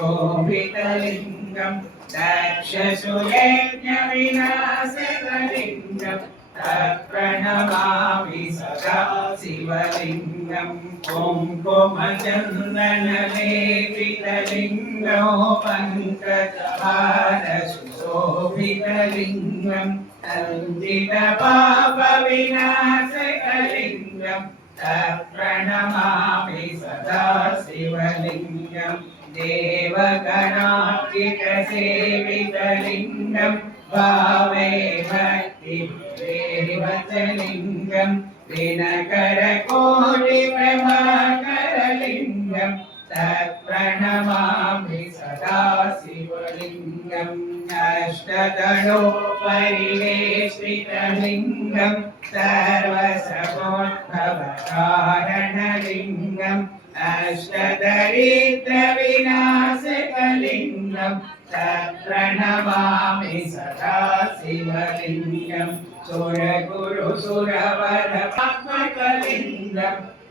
శోభితలింగం దక్షసుయజ్ఞ వినాశకలింగం ప్రణమామి సదా శివలింగం కుంకుమచందనలేపితలింగం పంకజారశుశోభితలింగం తంజిత పాప వినాశకలింగం ప్రణమామి సదా శివలింగం देवगणार्चितसेवितलिङ्गं भावे भक्तिदेवचलिङ्गं दिनकरकोटिप्रभाकरलिङ्गं तत्प्रणमामि सदा अष्टदलो परिवेष्टितलिङ्गं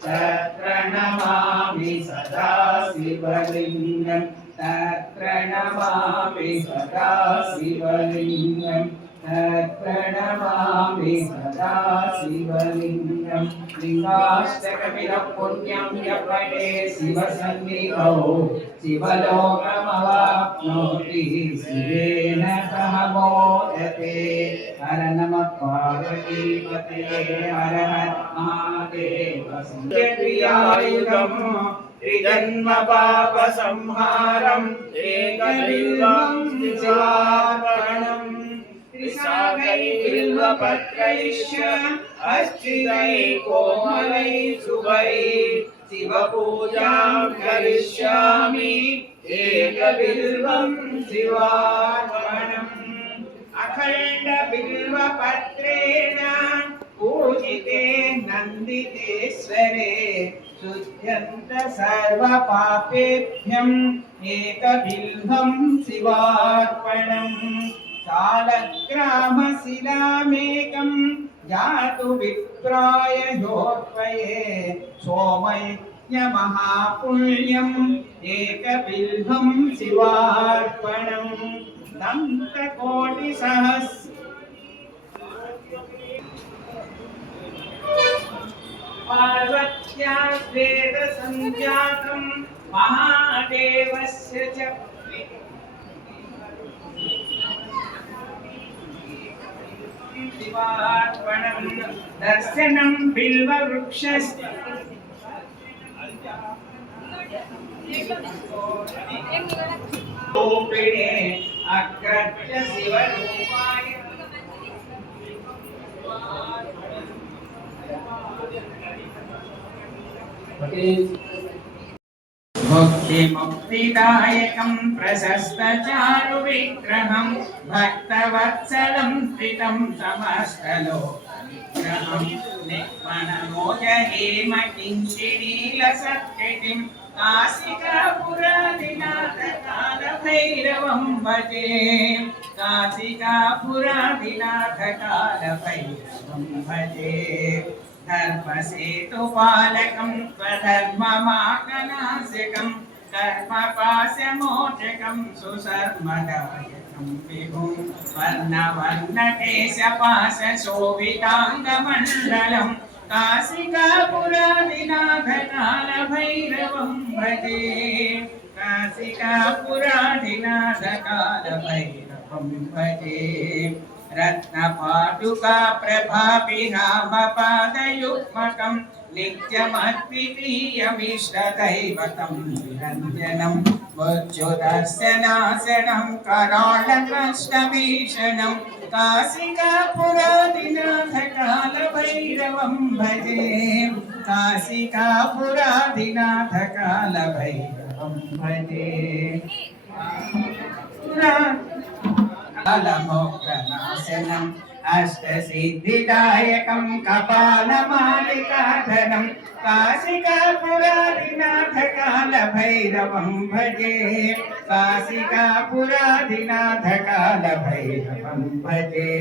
तत्र नमामि सदा शिवलिङ्गं तत्र नमामि सदा शिवलिङ्गम् तत्र नमामि सदा शिवलिङ्गं लिङ्गाष्टकमिदं पुण्यं यपटे शिवसन्निधौ। शिवलोकमवाप्नोति शिवेन सह मोदते हर नमः पार्वतीपते हर हर महादेव संयक्रियायुधम् त्रिजन्मपापसंहारम् त्रिशाखैर्बिल्वपत्रैश्च अर्चितैः कोमलैः शुभैः शिवपूजां करिष्यामि एकबिल्वं शिवार्पणम् अखण्डबिल्वपत्रेण पूजिते नन्दितेश्वरे शुध्यन्त सर्वपापेभ्यम् एकबिल्वं शिवार्पणम् कालग्रामशिलामेकं जातु विप्राय योत्पये सोमयज्ञमहापुण्यम् एकबिल्वं शिवार्पणम् दन्तकोटिसहस्र पार्वत्या वेदसञ्जातं महादेवस्य च शिवात्मनम् दर्शनं बिल्ववृक्षस् रूपिणे భక్తి ముక్తిదాయకం ప్రశస్త చారు విగ్రహం భక్తవత్సలం స్థితం సమస్తలో విగ్రహం నిర్మణమోజహేమ కించిడీల సత్యటిం కాళభైరవం భజే కాళభైరవం భజే धर्मसेतुपालकं स्वधर्ममाकनासिकं कर्मपाशमोचकं सुशर्मदायकं विभुं वर्णवर्णकेशपाशशोभिताङ्गमण्डलं काशिकापुरादिनाथकालभैरवं भजे काशिकापुरादिनाथकालभैरवं भजे रत्नपाटुका प्रभाभिनामपादयुग्मकम् नित्यमद्वितीयमिश्रदैवतम् निरञ्जनम् मुच्युतस्य नाशनम् कराळकृष्णभीषणम् काशिकापुरादिनाथकालभैरवम् भजे काशिकापुरादिनाथकालभैरवम् भजे। कालभोगनाशनम् अष्टसिद्धिदायकम् कपालमालिकाधनम् काशिकापुरादिनाथकालभैरवं भजे काशिकापुरादिनाथकालभैरवं भजे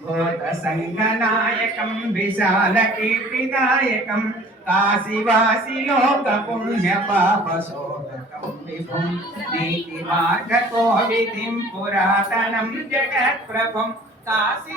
భూత సంఘనాయకం విశాల కీర్తిదాయకం కాశీవాసి లోక పుణ్య పాప శోధకం విభుం నీతి మార్గ కోవిదిం పురాతనం జగత్ ప్రభం కాశీ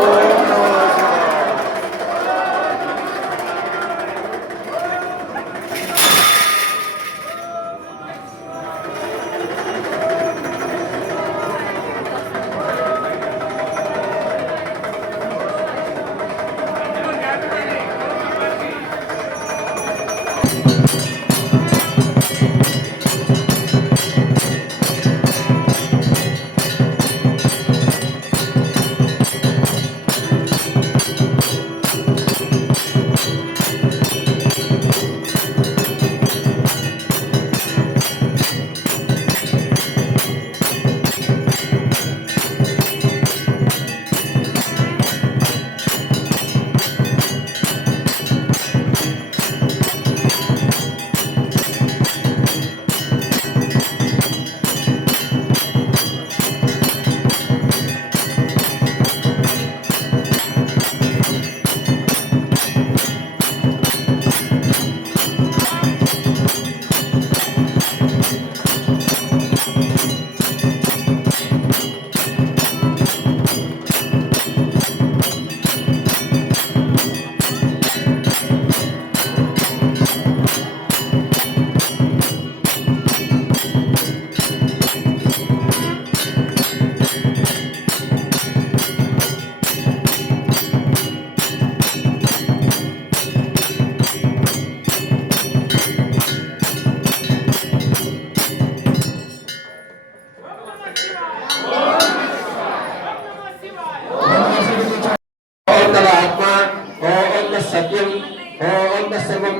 सर्वम्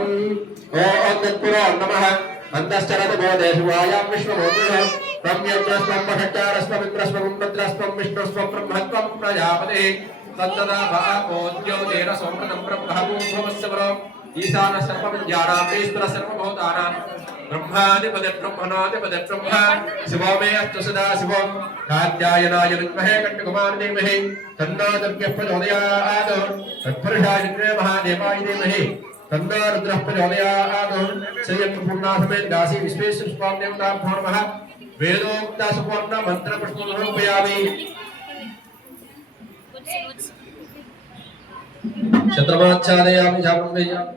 ॐ तत्पुरो नमः अन्तश्चरत बोधेषु वायां विश्वमोदिनः त्वं यज्ञस्त्वं वषट्चारस्त्वमिन्द्रस्त्वं रुद्रस्त्वं विष्णुस्त्वं ब्रह्मत्वं प्रजापतिः सत्तदा भावोद्योतेन सोमनं ब्रह्मभूभवस्य वरम् ईशान सर्वविद्यानामीश्वर सर्वभूतानां ब्रह्माधिपति ब्रह्मणाधिपति ब्रह्म शिवो मे अस्तु सदा शिवो। कात्यायनाय विद्महे कण्ठकुमार धीमहि। तन्नादव्यः प्रचोदयात् तत्पुरुषाय महादेवाय धीमहि। तन्नारुद्रप्रचोदयात् श्रीयक्कपुण्णाथमेन दासी विश्वेश्वरस्वामिदेवताभ्यो नमः वेदोक्तासुपर्णमन्त्रपुष्पसमर्पयामि चन्द्रमाच्छादयामि झापनयामि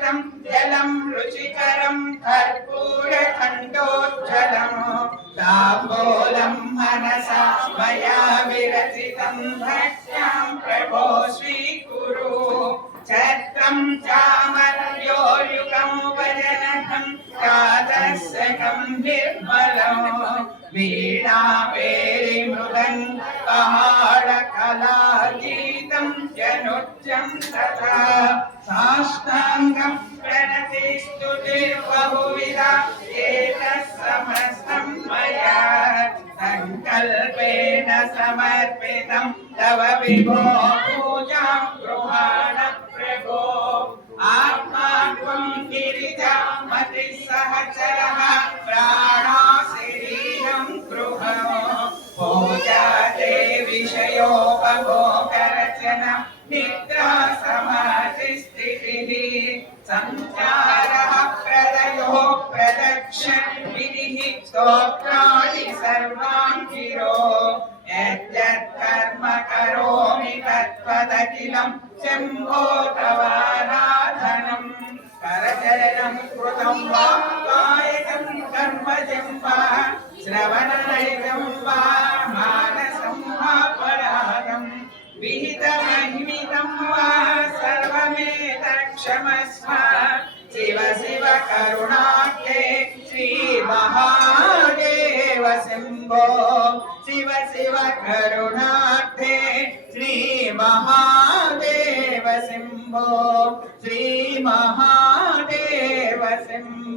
అమృతం జలం రుచికరం కర్పూర ఖండోజ్జలము తాంబూలం మనసా మయా విరచితం భక్ష్యాం ప్రభో స్వీకురు ఛత్రం చామర్యోయుగం వజనకం కాదర్శకం నిర్మలం. వీణా పేరి మృగన్ పహాడ కళాగీతం జనుత్యం తథా. సాష్టాంగం ప్రణతిష్టుతే బహువిధ ఏతస్సమస్తం మయా సంకల్పేన సమర్పితం. తవ విభో పూజాం గృహాణ वा कायकं कर्मजं वा श्रवणनैकं वा मानसं वा परागम् विहितमहिमितं वा सर्वमेतत्क्षमस्व शिव शिव करुणाब्धे श्रीमहादेव शम्भो शिव शिव करुणाब्धे श्रीमहादेव शम्भो श्रीमहादेव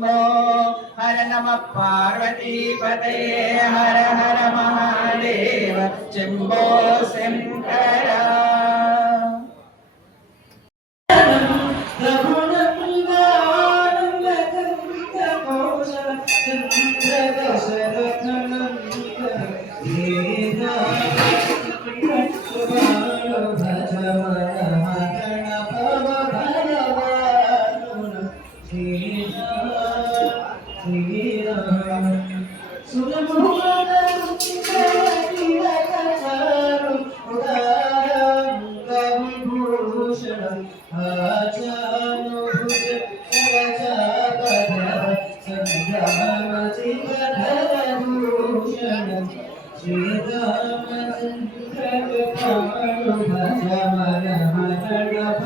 ശംഭോ ഹര നമ പാർവതീപതേ ഹര ഹര മഹാദേവ ശംഭോ ശങ്കര ഭജമയ ಶ್ರೀರಾಮ ಚಂದ್ರ ಪಾಲು ಭಜ ಮನ ಮನ